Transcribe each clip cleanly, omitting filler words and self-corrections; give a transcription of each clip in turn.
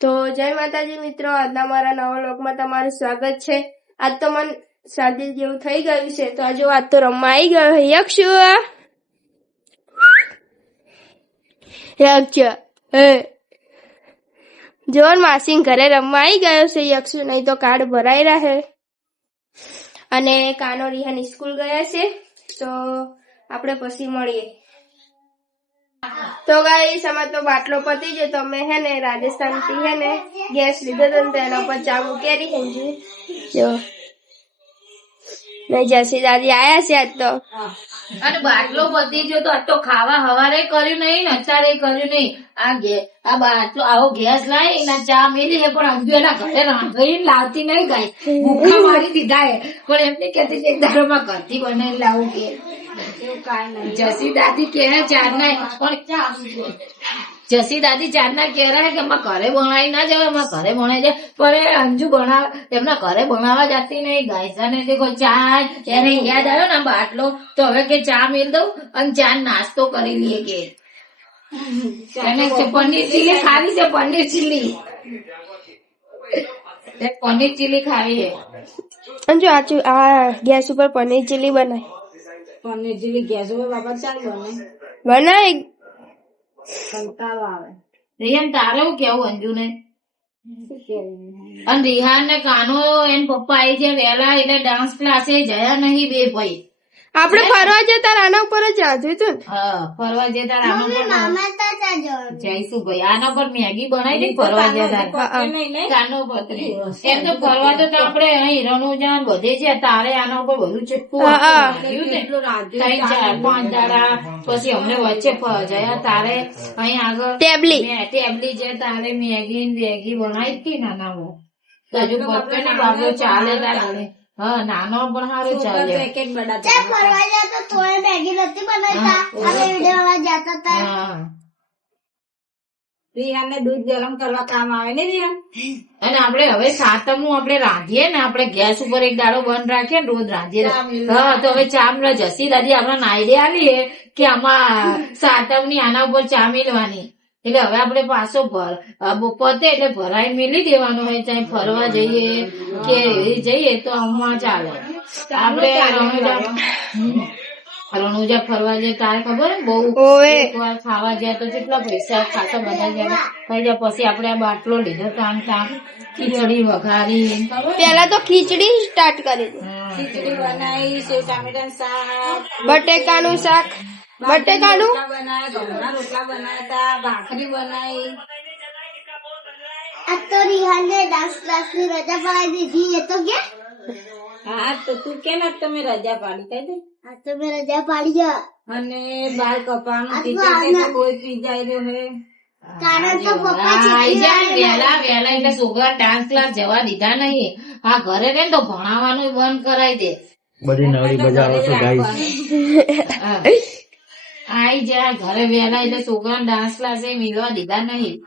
તો જય માતાજી મિત્રો, આજના મારા નવા વ્લોગમાં તમારું સ્વાગત છે। આજ તો મન શરદી જેવું થઈ ગયું છે, તો આજે આજ તો રમવા આવી ગયો છે યક્ષુ। જોન માસી ઘરે રમવા આવી ગયો છે યક્ષુ, નહીં તો કાર્ડ ભરાઈ રહે। અને કાનો રિહાન સ્કૂલ ગયા છે, તો આપણે પછી મળીએ। તો ગાઈસ અમાર તો બાટલો પતી ગયો, તો મેં હે ને રાજસ્થાન થી હે ને ગેસ લીધો તો એના પર ચા મૂકેલી હે જો ને જસી દાદી આયા છે આજ તો। અને બાટલો પતી ગયો તો આજ તો ખાવા હવારે કર્યું નહીં ને અત્યારે કર્યું નહીં। આ બાટલો આવો ગેસ લાવી ને ચા મેલી હે, પણ અંજુ એના ઘરે રાંધણી લાવતી નહીં ગાય, ભૂખા મારી દીધા હે, પણ એમને કહેતી એક દાડોમાં ઘરથી બનાવી લાવું કે જસી દાદી કે ચાર ના જસી દાદી ચાર ના કે હે કે અમારા ઘરે બનાવી ના જવાય, અમારા ઘરે બનાવી જાય, પણ અંજુ એમના ઘરે બનાવવા જતી નહીં ગાય। ને દેખો ચા એને યાદ આવ્યો ને બાટલો, તો હવે કે ચા મેલ દઉં અને ચા નાસ્તો કરી લઈએ કે પનીર ચીલી ખાવી છે, પનીર ચીલી ખાવી છે। અંજુ આ ગેસ ઉપર પનીર ચીલી બનાય, પનીર ચીલી ગેસ ઉપર બાપા ચાલ બનાય કંટાળો આવે। રિહાન તારે હું કેવું અંજુ ને? અને રિહાન ને કાનો એન પપ્પા આવી જાય વહેલા, એટલે ડાન્સ ક્લાસે જયા નહીં બે ભાઈ। આપણે ફરવા જતા આના ઉપર જ જાતું હતું ને। હા, ફરવા જતા જઈશું ભાઈ, આના પર મેગી બનાવી દે ફરવા જતા કાનો પતરી એમ તો ફરવા તો આપડે અહીં રણુજા બધે છે, તારે આના ઉપર બધું ચટકું 3-4-5 દાડા પછી અમને વચ્ચે જયા તારે અહીં આગળ ટેબલી છે, તારે મેગી બનાવી હતી નાના હજુ પતે ને બાબલો ચાલે તારે। હા, નાનો પણ સારું ચાલે। રિહાન દૂધ ગરમ કરવા કામ આવે ને રિહાન। અને આપડે હવે સાતમ નું આપડે રાંધીએ ને, આપડે ગેસ ઉપર એક દાડો બંધ રાખીએ રોજ રાંધીએ। હા, તો હવે ચા જસી દાદી આપડે આઈડિયા આલીએ કે આમાં સાતમ ની આના ઉપર ચા મેળવાની, એટલે હવે આપડે પાછો પતે એટલે ભરાઈ મેલી દેવાનો હોય, ચાહે ફરવા જઈએ કે જઈએ તો આમાં ચાલે। આપડે રણુજા ફરવા જઈએ તારે ખબર બહુ વાર ખાવા જાય તો કેટલા પૈસા ખાતા બધા જાય થઈ જાય, પછી આપડે આ બાટલો લીધો તામ ખીચડી વઘારી, પેલા તો ખીચડી સ્ટાર્ટ કરી, ખીચડી બનાવી, સેવ ટામેટાનું શાક, બટેકાનું શાક, બટેકાનું બનાવ્યા, ઘઉંના રોટલા બનાવ્યા, ભાખરી બનાવી। આ તો રિહાને ડાન્સ ક્લાસ ની રજા પાડી દીધી, એ તો કે હા તો તું કેમ તમે રજા પાડી કહી દે? આ તો મેં રજા પાડી છે। અને બાલ કપાનું ટીચર કોઈ પી જાય રહ્યો હે, કારણ તો પપ્પા વેલા એટલે છોકરા ડાન્સ ક્લાસ જવા દીધા નહીં। હા, ઘરે રહે ને તો ભણાવવાનું બંધ કરાવી દે, બધી નવરી બજાવો છો ગાઈસ। આઈ જાય ઘરે વેલા એટલે છોકરા ડાન્સ ક્લાસ મિલવા દીધા નહીં।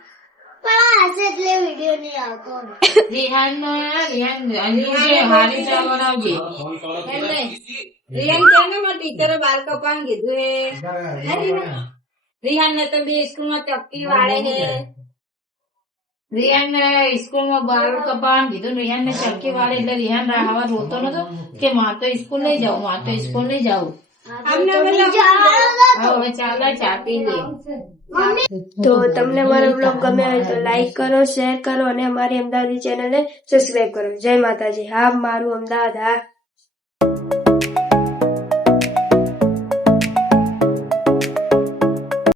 પણ હશે એટલે વિડીયો નહીં આવતો। રિહાન હારી ચા બનાવજે એમ નહીં। રિહાન કેને મારા ટીચરે બાલ કપાવાનું કીધું હે, રિહાન ને તો બે સ્કૂલ માં ચક્કી વાળે હે, રિહાન ને સ્કૂલ માં બાલ કપાવાનું કીધું, રિહાન ને ચક્કી વાળે એટલે રિહાન રાહવા રોતો નતો કે માં તો સ્કૂલ નહીં જાઉં, માં તો સ્કૂલ નહીં જાઉં। હવે ચાલો ચા પી લે। તો તમને મારો બ્લોગ ગમે હોય તો લાઈક કરો, શેર કરો અને અમારી અમદાવાદી ચેનલને સબસ્ક્રાઇબ કરો। જય માતાજી। હા, મારું અમદાવાદ, હા।